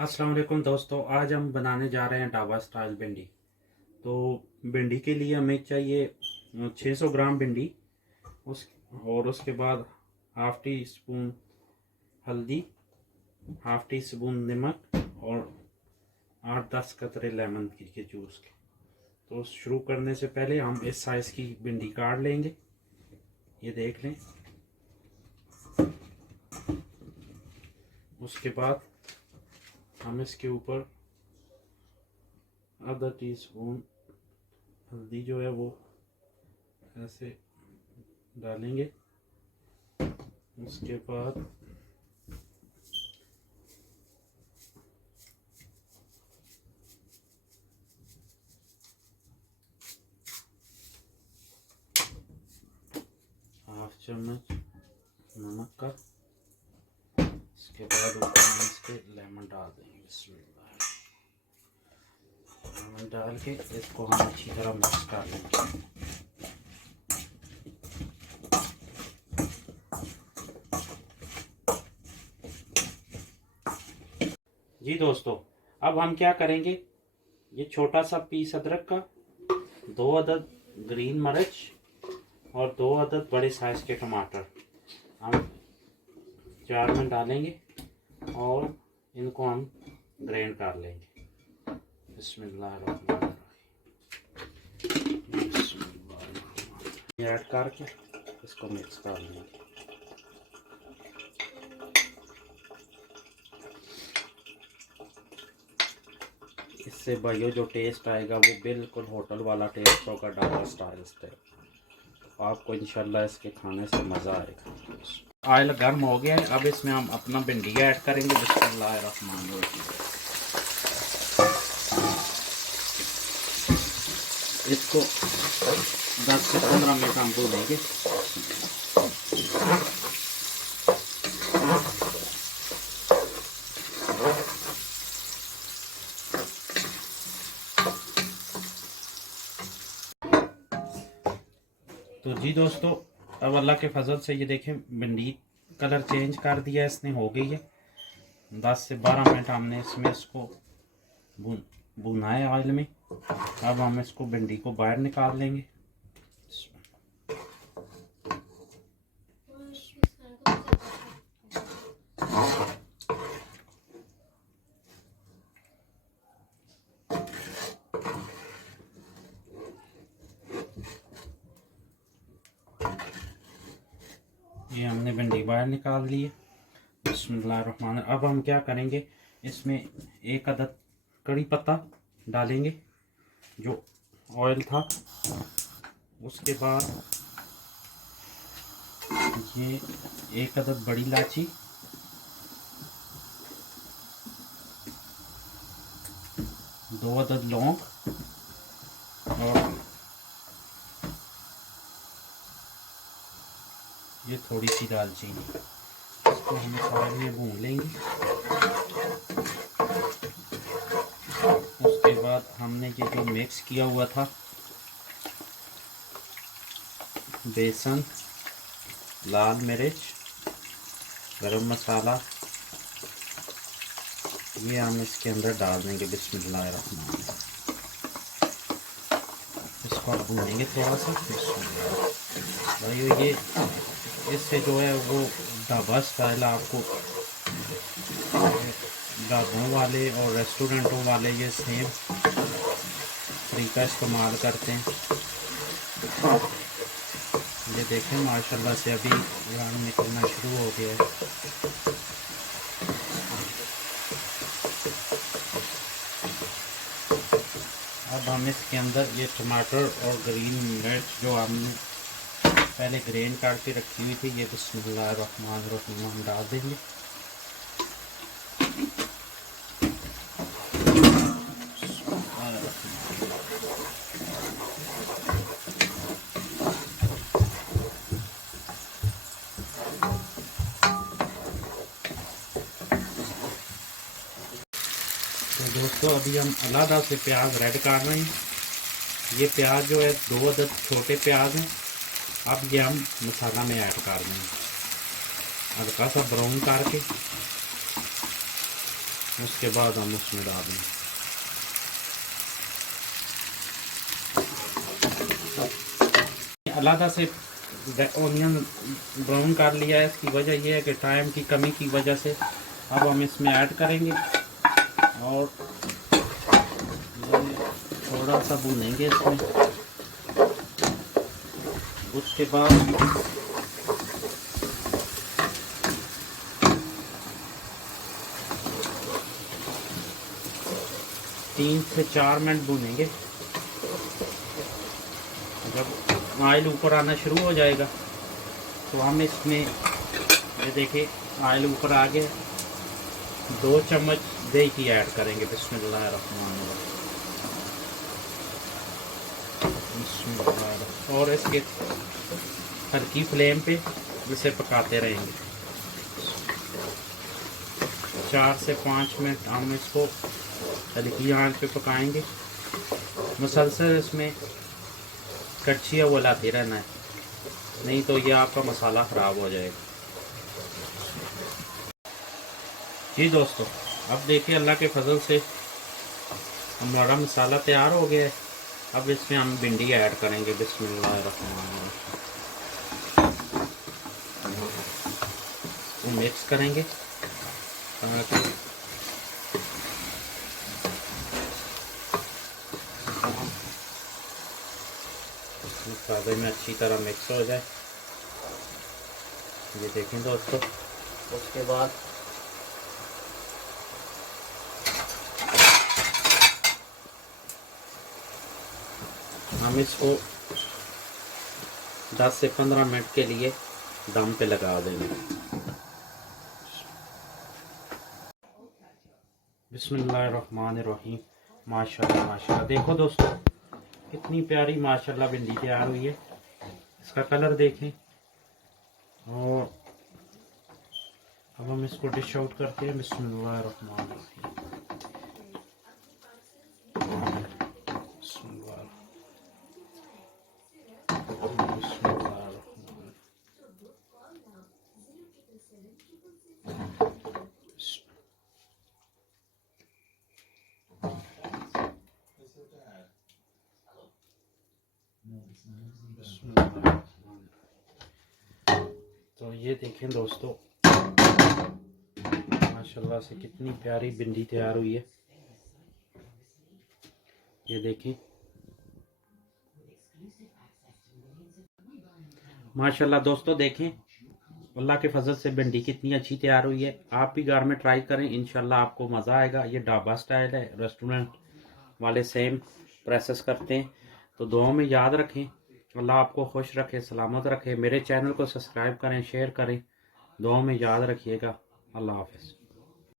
अस्सलाम वालेकुम दोस्तों, आज हम बनाने जा रहे हैं ढाबा स्टाइल भिंडी। तो भिंडी के लिए हमें चाहिए 600 ग्राम भिंडी। उस और उसके बाद हाफ़ टी स्पून हल्दी, हाफ़ टी स्पून नमक और 8-10 कतरे लेमन के जूस के। तो शुरू करने से पहले हम इस साइज़ की भिंडी काट लेंगे। ये देख लें। उसके बाद हम इसके ऊपर आधा टी स्पून हल्दी जो है वो ऐसे डालेंगे। उसके बाद हाफ चम्मच नमक का। इसके बाद ऊपर हम इसके लेमन डाल देंगे। बिस्मिल्लाह। लेमन डाल के इसको हम अच्छी तरह मिक्स कर लेंगे। जी दोस्तों, अब हम क्या करेंगे, ये छोटा सा पीस अदरक का, 2 अदद ग्रीन मिर्च और 2 अदद बड़े साइज के टमाटर हम जार में डालेंगे और इनको हम ग्राइंड कर लेंगे। बिस्मिल्लाहिर्रहमानिर्रहीम। ऐड करके इसको मिक्स कर लेंगे। इससे भाइयों जो टेस्ट आएगा वो बिल्कुल होटल वाला टेस्ट होगा, ढाबा स्टाइल स्टाइल। आपको इंशाल्लाह इसके खाने से मज़ा आएगा। ऑयल गर्म हो गया है, अब इसमें हम अपना भिंडी ऐड करेंगे। बिस्मिल्लाहिर्रहमानिर्रहीम। इसको 10 से 15 मिनट हम भूनेंगे। तो जी दोस्तों, अब अल्लाह के फजल से ये देखें भिंडी कलर चेंज कर दिया, इसने हो गई है। 10 से 12 मिनट हमने इसमें इसको भुना है ऑयल में। अब हम इसको भिंडी को बाहर निकाल लेंगे। ये हमने भिंडी बाहर निकाल ली है। बिस्मिल्लाहिर्रहमान। अब हम क्या करेंगे, इसमें 1 अदद कड़ी पत्ता डालेंगे जो ऑयल था। उसके बाद ये 1 अदद बड़ी इलायची, 2 अदद लौंग और ये थोड़ी सी दालचीनी। इसको हम ऑयल में भून लेंगे। उसके बाद हमने ये जो मिक्स किया हुआ था बेसन, लाल मिर्च, गरम मसाला, ये हम इसके अंदर डाल देंगे। बिस्मिल्लाहिर्रहमानिर्रहीम। इसको आप भूनेंगे थोड़ा सा। भाई ये इससे जो है वो ढाबा स्टाइल, आपको ढाबों वाले और रेस्टोरेंटों वाले ये सेम तरीका इस्तेमाल करते हैं। ये देखें माशाल्लाह से अभी रंग निकलना शुरू हो गया है। अब हम इसके अंदर ये टमाटर और ग्रीन मिर्च जो हमने पहले ग्राइंड करके रखी हुई थी, ये बिस्मिल्लाहिर्रहमानिर्रहीम हम डाल देंगे। तो दोस्तों, अभी हम अलग से प्याज रेड कर रहे हैं। ये प्याज जो है 2 अदद छोटे प्याज हैं। अब ये हम मसाला में ऐड कर देंगे, हल्का सा ब्राउन करके उसके बाद हम उसमें डाल देंगे। अलग से ऑनियन ब्राउन कर लिया है। इसकी वजह यह है कि टाइम की कमी की वजह से अब हम इसमें ऐड करेंगे और थोड़ा सा भूनेंगे इसमें। उसके बाद 3 से 4 मिनट भूनेंगे। जब ऑयल ऊपर आना शुरू हो जाएगा तो हम इसमें, ये देखिए ऑयल ऊपर आ गया, 2 चम्मच दही की ऐड करेंगे। बिस्मिल्लाहिर्रहमानिर्रहीम। और इसके हल्की फ्लेम पे इसे पकाते रहेंगे। 4 से 5 मिनट हम इसको हल्की आंच पे पकाएंगे। मुसलसल इसमें कच्चिया उलाते रहना है, नहीं तो ये आपका मसाला ख़राब हो जाएगा। जी दोस्तों, अब देखिए अल्लाह के फजल से हमारा मसाला तैयार हो गया है। अब इसमें हम भिंडी ऐड करेंगे। बिस्मिल्लाहिर्रहमानिर्रहीम। मिक्स करेंगे मसाले में अच्छी तरह मिक्स हो जाए। ये देखें दोस्तों, उसके बाद हम इसको 10 से 15 मिनट के लिए दम पे लगा देंगे। बिस्मिल्लाहिर्रहमानिर्रहीम। माशाल्लाह माशाल्लाह, देखो दोस्तों कितनी प्यारी माशाल्लाह भिंडी तैयार हुई है। इसका कलर देखें। और अब हम इसको डिश आउट करते हैं। बिस्मिल्लाहिर्रहमानिर्रहीम। तो ये देखें दोस्तों, माशाल्लाह से कितनी प्यारी भिंडी तैयार हुई है। ये देखें माशाल्लाह दोस्तों, देखें अल्लाह के फजल से भिंडी कितनी अच्छी तैयार हुई है। आप भी घर में ट्राई करें, इंशाल्लाह आपको मज़ा आएगा। ये ढाबा स्टाइल है, रेस्टोरेंट वाले सेम प्रोसेस करते हैं। तो दुआओं में याद रखें। अल्लाह आपको खुश रखे, सलामत रखे। मेरे चैनल को सब्सक्राइब करें, शेयर करें। दुआओं में याद रखिएगा। अल्लाह हाफ़िज़।